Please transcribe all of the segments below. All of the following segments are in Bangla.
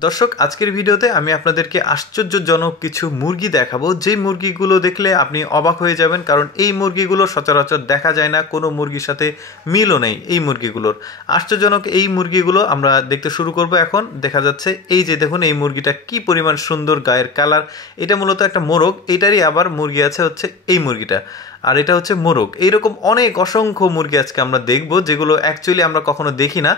দর্শক আজকের ভিডিওতে আমি আপনাদেরকে আশ্চর্যজনক কিছু মুরগি দেখাবো যে মুরগিগুলো দেখলে আপনি অবাক হয়ে যাবেন, কারণ এই মুরগিগুলো সচরাচর দেখা যায় না, কোনো মুরগির সাথে মিলও নেই এই মুরগিগুলোর। আশ্চর্যজনক এই মুরগিগুলো আমরা দেখতে শুরু করব। এখন দেখা যাচ্ছে এই যে দেখুন এই মুরগিটা কি পরিমাণ সুন্দর, গায়ের কালার। এটা মূলত একটা মোরগ, এটারই আবার মুরগি আছে হচ্ছে এই মুরগিটা, আর এটা হচ্ছে মোরগ। এইরকম অনেক অসংখ্য মুরগি আজকে আমরা দেখব যেগুলো অ্যাকচুয়ালি আমরা কখনো দেখি না।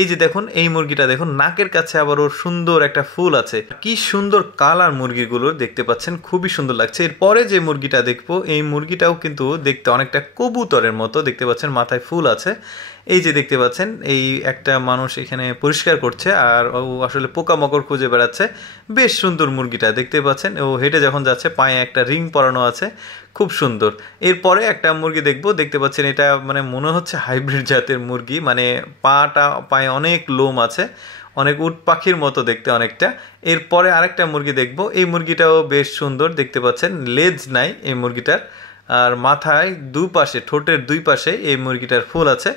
এই যে দেখুন এই মুরগিটা দেখুন, নাকের কাছে আবার ওর সুন্দর একটা ফুল আছে, কি সুন্দর কালার মুরগিগুলো দেখতে পাচ্ছেন, খুবই সুন্দর লাগছে। এরপরে যে মুরগিটা দেখবো এই মুরগিটাও কিন্তু দেখতে অনেকটা কবুতরের মতো, দেখতে পাচ্ছেন মাথায় ফুল আছে। এই যে দেখতে পাচ্ছেন এই একটা মানুষ এখানে পরিষ্কার করছে, আর ও আসলে পোকামাকড় খুঁজে বেড়াচ্ছে। বেশ সুন্দর মুরগিটা দেখতে পাচ্ছেন, ও হেঁটে যখন যাচ্ছে পায়ে একটা রিং পরানো আছে, খুব সুন্দর। এরপরে একটা মুরগি দেখবো, দেখতে পাচ্ছেন এটা মানে মনে হচ্ছে হাইব্রিড জাতের মুরগি, মানে পায়ে অনেক লোম আছে, অনেক উট পাখির মতো দেখতে অনেকটা। এরপরে আরেকটা মুরগি দেখবো, এই মুরগিটাও বেশ সুন্দর, দেখতে পাচ্ছেন লেজ নাই এই মুরগিটার, আর মাথায় দুপাশে ঠোঁটের দুই পাশে এই মুরগিটার ফুল আছে,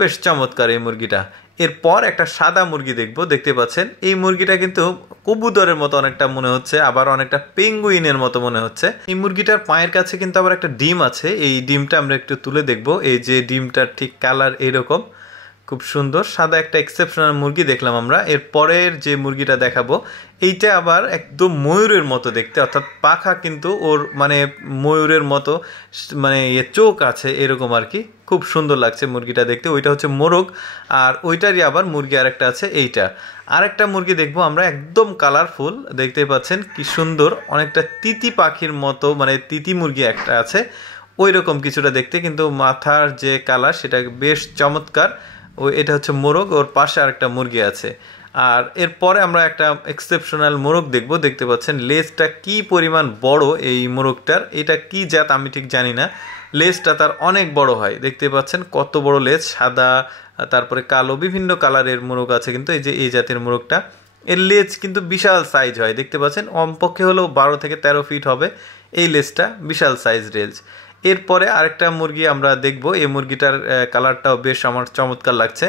বেশ চমৎকার এই মুরগিটা। এরপর একটা সাদা মুরগি দেখবো, দেখতে পাচ্ছেন এই মুরগিটা কিন্তু কবুতরের মতো অনেকটা মনে হচ্ছে, আবার অনেকটা পেঙ্গুইনের মতো মনে হচ্ছে। এই মুরগিটার পায়ের কাছে কিন্তু আবার একটা ডিম আছে, এই ডিমটা আমরা একটু তুলে দেখবো। এই যে ডিমটার ঠিক কালার এরকম, খুব সুন্দর সাদা একটা এক্সেপশনাল মুরগি দেখলাম আমরা। এর পরের যে মুরগিটা দেখাবো এইটা আবার একদম ময়ূরের মতো দেখতে, অর্থাৎ পাখা কিন্তু ওর মানে ময়ূরের মতো, মানে চোখ আছে এরকম আর কি, খুব সুন্দর লাগছে মুরগিটা দেখতে। ওইটা হচ্ছে মোরগ, আর ওইটারই আবার মুরগি আরেকটা আছে এইটা। আরেকটা মুরগি দেখবো আমরা একদম কালারফুল, দেখতে পাচ্ছেন কি সুন্দর, অনেকটা তিতি পাখির মতো, মানে তিতি মুরগি একটা আছে ওই রকম কিছুটা দেখতে, কিন্তু মাথার যে কালার সেটা বেশ চমৎকার। এটা হচ্ছে মোরগ, ওর পাশে আরেকটা মুরগি আছে। আর এরপরে আমরা একটা এক্সেপশনাল মোরগ দেখব, দেখতে পাচ্ছেন লেজটা কি পরিমাণ বড় এই মোরগটার, এটা কি জাত আমি ঠিক জানি না, লেজটা তার অনেক বড় হয়, দেখতে পাচ্ছেন কত বড় লেজ, সাদা তারপরে কালো বিভিন্ন কালারের মোরগ আছে, কিন্তু এই যে এই জাতের মোরগটা এর লেজ কিন্তু বিশাল সাইজ হয়, দেখতে পাচ্ছেন কমপক্ষে হলেও 12 থেকে 13 ফিট হবে এই লেজটা, বিশাল সাইজ লেজ। এরপরে আরেকটা মুরগি আমরা দেখব, এই মুরগিটার কালারটাও বেশ আমার চমৎকার লাগছে।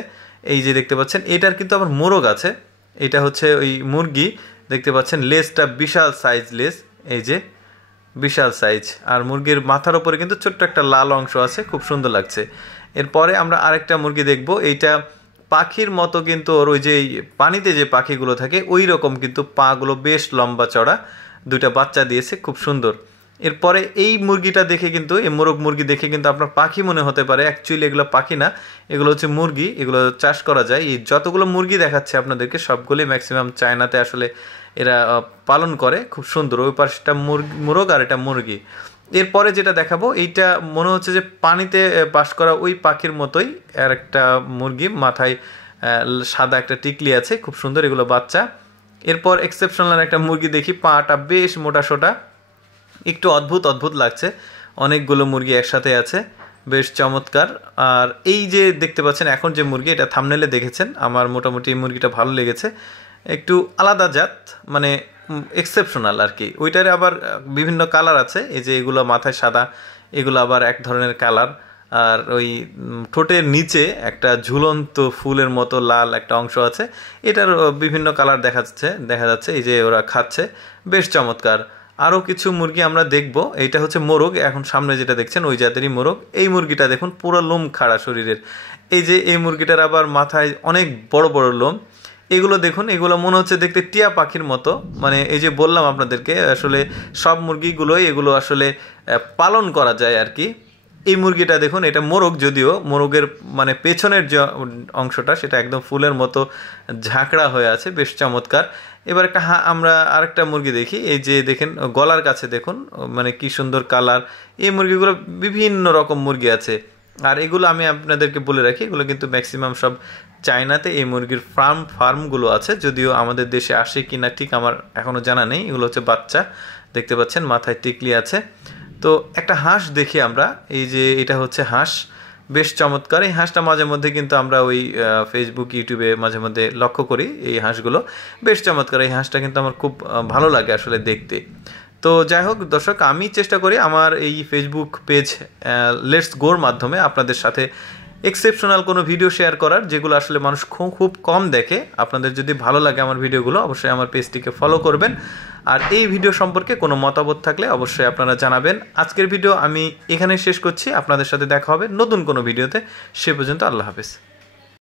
এই যে দেখতে পাচ্ছেন এটার কিন্তু আবার মোরগ আছে, এটা হচ্ছে ওই মুরগি, দেখতে পাচ্ছেন লেজটা বিশাল সাইজ লেজ, এই যে বিশাল সাইজ, আর মুরগির মাথার উপরে কিন্তু ছোট্ট একটা লাল অংশ আছে, খুব সুন্দর লাগছে। এরপরে আমরা আরেকটা মুরগি দেখব, এইটা পাখির মতো কিন্তু ওর ওই যে পানিতে যে পাখিগুলো থাকে ওই রকম, কিন্তু পাগুলো বেশ লম্বা চড়া, দুইটা বাচ্চা দিয়েছে, খুব সুন্দর। এরপরে এই মুরগিটা দেখে কিন্তু, এই মোরগ মুরগি দেখে কিন্তু আপনার পাখি মনে হতে পারে, অ্যাকচুয়ালি এগুলো পাখি না, এগুলো হচ্ছে মুরগি, এগুলো চাষ করা যায়। এই যতগুলো মুরগি দেখাচ্ছে আপনাদেরকে সবগুলোই ম্যাক্সিমাম চায়নাতে আসলে এরা পালন করে, খুব সুন্দর। ওই পাশটা মোরগ আর এটা মুরগি। এরপরে যেটা দেখাবো এইটা মনে হচ্ছে যে পানিতে বাস করা ওই পাখির মতোই আর একটা মুরগি, মাথায় সাদা একটা টিকলি আছে, খুব সুন্দর, এগুলো বাচ্চা। এরপর এক্সেপশনাল একটা মুরগি দেখি, পাটা বেশ মোটা সোটা, একটু অদ্ভুত অদ্ভুত লাগছে, অনেকগুলো মুরগি একসাথে আছে, বেশ চমৎকার। আর এই যে দেখতে পাচ্ছেন এখন যে মুরগি, এটা থাম্বনেলে দেখেছেন, আমার মোটামুটি এই মুরগিটা ভালো লেগেছে, একটু আলাদা জাত, মানে এক্সেপশনাল আর কি। ওইটার আবার বিভিন্ন কালার আছে, এই যে এগুলো মাথায় সাদা, এগুলো আবার এক ধরনের কালার, আর ওই ঠোঁটের নিচে একটা ঝুলন্ত ফুলের মতো লাল একটা অংশ আছে, এটার বিভিন্ন কালার দেখা যাচ্ছে, এই যে ওরা খাচ্ছে, বেশ চমৎকার। আরও কিছু মুরগি আমরা দেখব, এইটা হচ্ছে মোরগ, এখন সামনে যেটা দেখছেন ওই জাতেরই মোরগ। এই মুরগিটা দেখুন পুরো লোম খাড়া শরীরের, এই যে এই মুরগিটার আবার মাথায় অনেক বড় বড় লোম, এগুলো দেখুন, এগুলো মনে হচ্ছে দেখতে টিয়া পাখির মতো, মানে এই যে বললাম আপনাদেরকে আসলে সব মুরগিগুলোই এগুলো আসলে পালন করা যায় আর কি। এই মুরগিটা দেখুন, এটা মোরগ, যদিও মোরগের মানে পেছনের যে অংশটা সেটা একদম ফুলের মতো ঝাঁকড়া হয়ে আছে, বেশ চমৎকার। এবার একটা আমরা আরেকটা মুরগি দেখি, এই যে দেখেন গলার কাছে দেখুন, মানে কি সুন্দর কালার। এই মুরগিগুলো বিভিন্ন রকম মুরগি আছে, আর এগুলো আমি আপনাদেরকে বলে রাখি, এগুলো কিন্তু ম্যাক্সিমাম সব চায়নাতে এই মুরগির ফার্মগুলো আছে, যদিও আমাদের দেশে আসে কি না ঠিক আমার এখনও জানা নেই। এগুলো হচ্ছে বাচ্চা, দেখতে পাচ্ছেন মাথায় টিকলি আছে। তো একটা হাঁস দেখি আমরা, এই যে এটা হচ্ছে হাঁস, বেশ চমৎকার। এই হাঁসটা মাঝে মধ্যে কিন্তু আমরা ওই ফেসবুক ইউটিউবে মাঝে মধ্যে লক্ষ্য করি, এই হাঁসগুলো বেশ চমৎকার। এই হাঁসটা কিন্তু আমার খুব ভালো লাগে আসলে দেখতে। তো যাই হোক দর্শক, আমি চেষ্টা করি আমার এই ফেসবুক পেজ লেটস গোর মাধ্যমে আপনাদের সাথে এক্সেপশনাল কোনো ভিডিও শেয়ার করার, যেগুলো আসলে মানুষ খুব কম দেখে। আপনাদের যদি ভালো লাগে আমার ভিডিওগুলো, অবশ্যই আমার পেজটিকে ফলো করবেন। আর এই ভিডিও সম্পর্কে কোনো মতামত থাকলে অবশ্যই আপনারা জানাবেন। আজকের ভিডিও আমি এখানেই শেষ করছি। আপনাদের সাথে দেখা হবে নতুন কোনো ভিডিওতে। সে পর্যন্ত আল্লাহ হাফেজ।